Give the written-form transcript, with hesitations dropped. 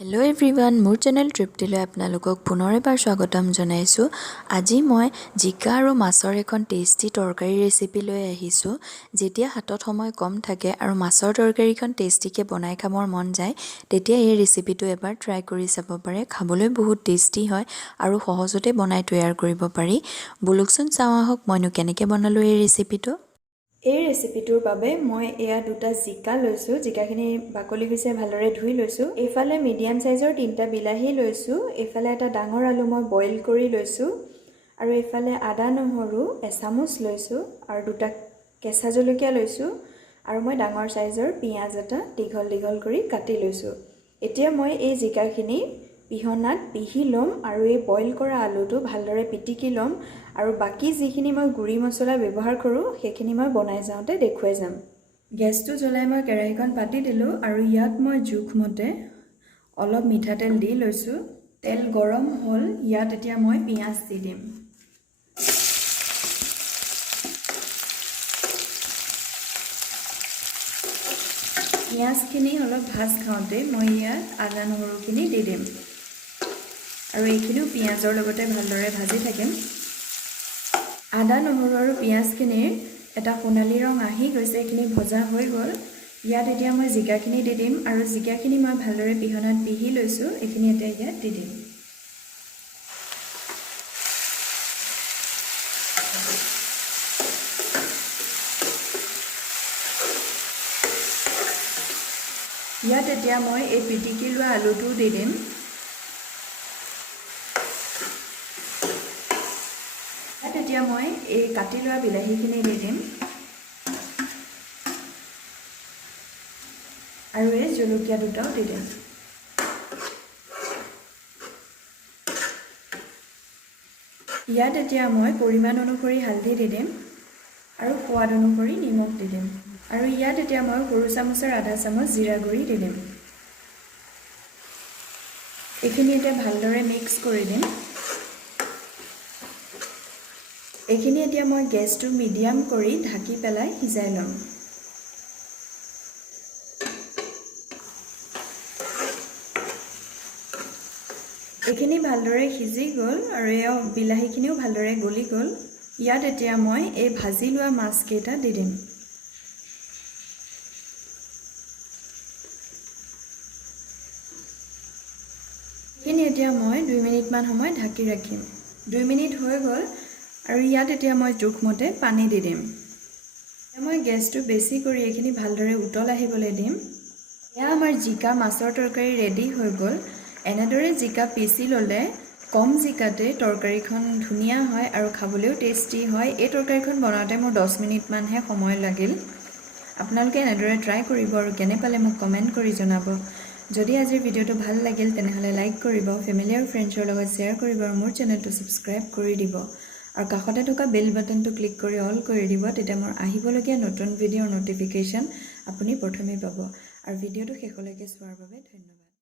Hello everyone मोर channel तृप्तिले आपनालोকক पुনৰ এবাৰ স্বাগতম জনাইছো। আজি মই জিকা আৰু মাছৰ এখন টেস্টি তৰকাৰী ৰেচিপি লৈ আহিছো। যেতিয়া হাতত সময় কম থাকে আৰু মাছৰ তৰকাৰীখন টেস্টিকে বনাই খাবৰ মন যায় তেতিয়া এই ৰেচিপিটো এবাৰ ট্ৰাই কৰি চাব পাৰে। খাবলৈ বহুত টেস্টি হয় আৰু সহজতে বনাই তৈয়াৰ কৰিব পাৰি। বুলকচোন চাওঁ আহক মইনো কেনেকৈ বনালো এই ৰেচিপিটো। এই ৰেচিপিটোৰ বাবে মই এয়া দুটা জিকা লৈছোঁ। জিকাখিনি বাকলি গুচাই ভালদৰে ধুই লৈছোঁ। এইফালে মিডিয়াম সাইজৰ 3টা বিলাহী লৈছোঁ। এইফালে এটা ডাঙৰ আলু মই বইল কৰি লৈছোঁ আৰু এইফালে আদা নহৰু এচামুচ লৈছোঁ আৰু দুটা কেঁচা জলকীয়া লৈছোঁ আৰু মই ডাঙৰ সাইজৰ পিঁয়াজ এটা দীঘল দীঘল কৰি কাটি লৈছোঁ। এতিয়া মই এই জিকাখিনি পিহনাত পিহি ল'ম আৰু এই বইল কৰা আলুটো ভালদৰে পিটিকি ল'ম আৰু বাকি যিখিনি মই গুড়ি মছলা ব্যৱহাৰ কৰোঁ সেইখিনি মই বনাই যাওঁতে দেখুৱাই যাম। গেছটো জ্বলাই মই কেৰাহীখন পাতি দিলোঁ আৰু ইয়াত মই জোখমতে অলপ মিঠাতেল দি লৈছোঁ। তেল গৰম হ'ল, ইয়াত এতিয়া মই পিঁয়াজ দি দিম। পিঁয়াজখিনি অলপ ভাজ খাওঁতে মই ইয়াত আদা নহৰুখিনি দি দিম আৰু এইখিনিও পিঁয়াজৰ লগতে ভালদৰে ভাজি থাকিম। আদা নহৰু আৰু পিঁয়াজখিনিৰ এটা সোণালী ৰং আহি গৈছে, এইখিনি ভজা হৈ গ'ল। ইয়াত এতিয়া মই জিকাখিনি দি দিম আৰু জিকাখিনি মই ভালদৰে পিহনাত পিহি লৈছোঁ, এইখিনি এতিয়া ইয়াত দি দিম। ইয়াত এতিয়া মই এই পিটিকি লোৱা আলুটো দি দিম। ইয়াত এতিয়া মই এই কাটি লোৱা বিলাহীখিনি দি দিম আৰু এই জলকীয়া দুটাও দি দিম। ইয়াত এতিয়া মই পৰিমাণ অনুসৰি হালধি দি দিম আৰু সোৱাদ অনুসৰি নিমখ দি দিম আৰু ইয়াত এতিয়া মই সৰু চামুচৰ আধা চামুচ জিৰা গুড়ি দি দিম। এইখিনি এতিয়া ভালদৰে মিক্স কৰি দিম। এইখিনি এতিয়া মই গেছটো মিডিয়াম কৰি ঢাকি পেলাই সিজাই ল'ম। এইখিনি ভালদৰে সিজি গ'ল আৰু এয়া বিলাহীখিনিও ভালদৰে গলি গ'ল। ইয়াত এতিয়া মই এই ভাজি লোৱা মাছকেইটা দি দিম। এইখিনি এতিয়া মই 2 মিনিটমান সময় ঢাকি ৰাখিম। 2 মিনিট হৈ গ'ল আৰু ইয়াত এতিয়া মই জোখমতে পানী দি দিম। মই গেছটো বেছি কৰি এইখিনি ভালদৰে উতল আহিবলৈ দিম। এয়া আমাৰ জিকা মাছৰ তৰকাৰী ৰেডি হৈ গ'ল। এনেদৰে জিকা পিচি ল'লে কম জিকাতে তৰকাৰীখন ধুনীয়া হয় আৰু খাবলৈও টেষ্টি হয়। এই তৰকাৰীখন বনাওঁতে মোৰ 10 মিনিটমানহে সময় লাগিল। আপোনালোকে এনেদৰে ট্ৰাই কৰিব আৰু কেনে পালে মোক কমেণ্ট কৰি জনাব। যদি আজিৰ ভিডিঅ'টো ভাল লাগিল তেনেহ'লে লাইক কৰিব, ফেমিলি আৰু ফ্ৰেণ্ডছৰ লগত শ্বেয়াৰ কৰিব আৰু মোৰ চেনেলটো ছাবস্ক্ৰাইব কৰি দিব আৰু কাষতে থকা বেল বাটনটো ক্লিক কৰি অল কৰি দিব। তেতিয়া মোৰ আহিবলগীয়া নতুন ভিডিঅ'ৰ ন'টিফিকেশ্যন আপুনি প্ৰথমেই পাব। আৰু ভিডিঅ'টো শেষলৈকে চোৱাৰ বাবে ধন্যবাদ।